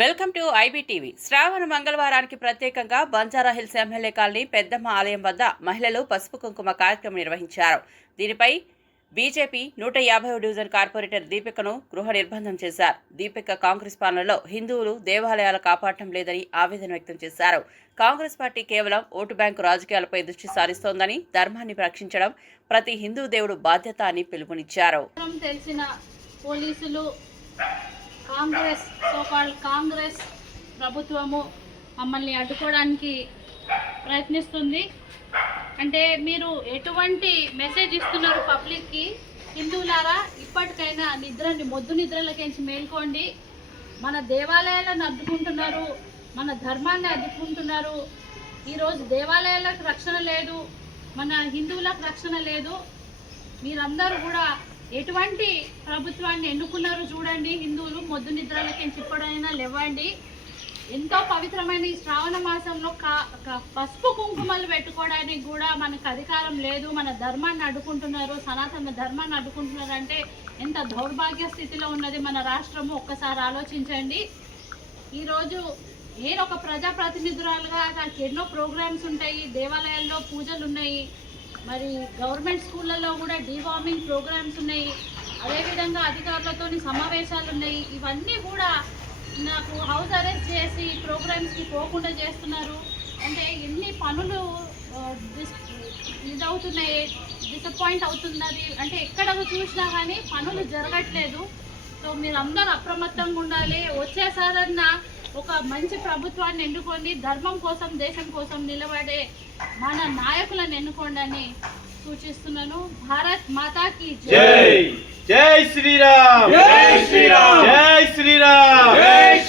Welcome to IBTV. శ్రావణ మంగళవారానికి ప్రత్యేకంగా బంజారాహిల్స్ ఎమ్మెల్యే కాలనీ పెద్దమ్మ ఆలయం వద్ద మహిళలు పసుపు కుంకుమ కార్యక్రమం నిర్వహించారు. దీనిపై బీజేపీ 150వ డివిజన్ కార్పొరేటర్ దీపికను గృహ నిర్బంధం చేశారు. దీపిక కాంగ్రెస్ పాలనలో హిందువులు దేవాలయాలు కాపాడటం లేదని ఆవేదన వ్యక్తం చేశారు. కాంగ్రెస్ పార్టీ కేవలం ఓటు బ్యాంకు రాజకీయాలపై దృష్టి సారిస్తోందని, ధర్మాన్ని రక్షించడం ప్రతి హిందూ దేవుడు బాధ్యత అని పిలుపునిచ్చారు. కాంగ్రెస్ ప్రభుత్వము మమ్మల్ని అడ్డుకోవడానికి ప్రయత్నిస్తుంది. అంటే మీరు ఎటువంటి మెసేజ్ ఇస్తున్నారు పబ్లిక్కి? హిందువులారా, ఇప్పటికైనా మొద్దు నిద్రలకించి మేల్కోండి. మన దేవాలయాలను అడ్డుకుంటున్నారు, మన ధర్మాన్ని అడ్డుకుంటున్నారు. ఈరోజు దేవాలయాలకు రక్షణ లేదు, మన హిందువులకు రక్షణ లేదు. మీరందరూ కూడా ఎటువంటి ప్రభుత్వాన్ని ఎన్నుకున్నారు చూడండి. హిందువులు మొద్దు నిద్రలకించి ఇప్పుడైనా లేవండి. ఎంతో పవిత్రమైన ఈ శ్రావణ మాసంలో పసుపు కుంకుమలు పెట్టుకోవడానికి కూడా మనకు అధికారం లేదు. మన ధర్మాన్ని అడ్డుకుంటున్నారు, సనాతన ధర్మాన్ని అడ్డుకుంటున్నారు. అంటే ఎంత దౌర్భాగ్య స్థితిలో ఉన్నది మన రాష్ట్రము. ఒక్కసారి ఆలోచించండి. ఈరోజు నేను ఒక ప్రజాప్రతినిధురాలుగా నాకు ఎన్నో ప్రోగ్రామ్స్ ఉంటాయి, దేవాలయాల్లో పూజలు ఉన్నాయి, మరి గవర్నమెంట్ స్కూళ్ళల్లో కూడా డీవార్మింగ్ ప్రోగ్రామ్స్ ఉన్నాయి, అదేవిధంగా అధికారులతో సమావేశాలు ఉన్నాయి. ఇవన్నీ కూడా నాకు హౌస్ అరెస్ట్ చేసి ప్రోగ్రామ్స్కి పోకుండా చేస్తున్నారు. అంటే ఎన్ని పనులు ఇదవుతున్నాయి, డిసప్పాయింట్ అవుతున్నది. అంటే ఎక్కడ చూసినా కానీ పనులు జరగట్లేదు. సో మీరందరూ అప్రమత్తంగా ఉండాలి. వచ్చేసారన్న ఒక మంచి ప్రభుత్వాన్ని ఎన్నుకోండి, ధర్మం కోసం దేశం కోసం నిలబడే మన నాయకులను ఎన్నుకోండి అని సూచిస్తున్నాను. భారత్ మాతాకి జై. జై శ్రీరామ్. జై శ్రీరామ్. జై శ్రీరామ్. జై శ్రీరామ్.